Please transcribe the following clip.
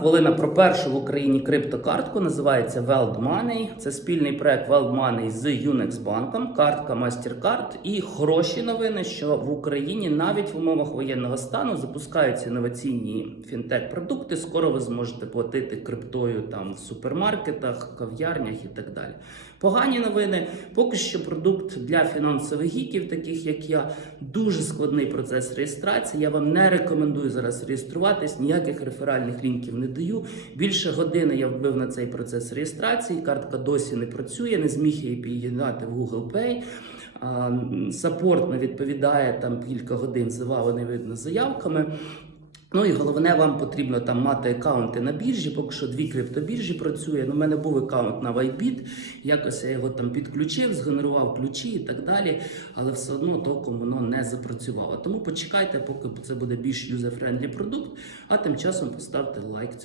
хвилина про першу в Україні криптокартку. Називається Weld Money. Це спільний проект Weld Money з Unex банком, картка MasterCard. І хороші новини, що в Україні навіть в умовах воєнного стану запускаються інноваційні фінтек-продукти. Скоро ви зможете платити криптою там в супермаркетах, кав'ярнях і так далі. Погані новини. Поки що продукт для фінансових гіків, таких як я, дуже складний процес реєстрації. Я вам не рекомендую зараз реєструватись, ніяких реферальних лінків не даю. Більше години я вбив на цей процес реєстрації. Картка досі не працює, не зміг її під'єднати в Google Pay. Саппорт не відповідає там кілька годин, з видно заявками. Ну і головне, вам потрібно там мати аккаунти на біржі, поки що дві криптобіржі працює. Ну, у мене був аккаунт на Вайбіт, якось я його там підключив, згенерував ключі і так далі, але все одно током воно не запрацювало. Тому почекайте, поки це буде більш юзефрендлі продукт, а тим часом поставте лайк цьому.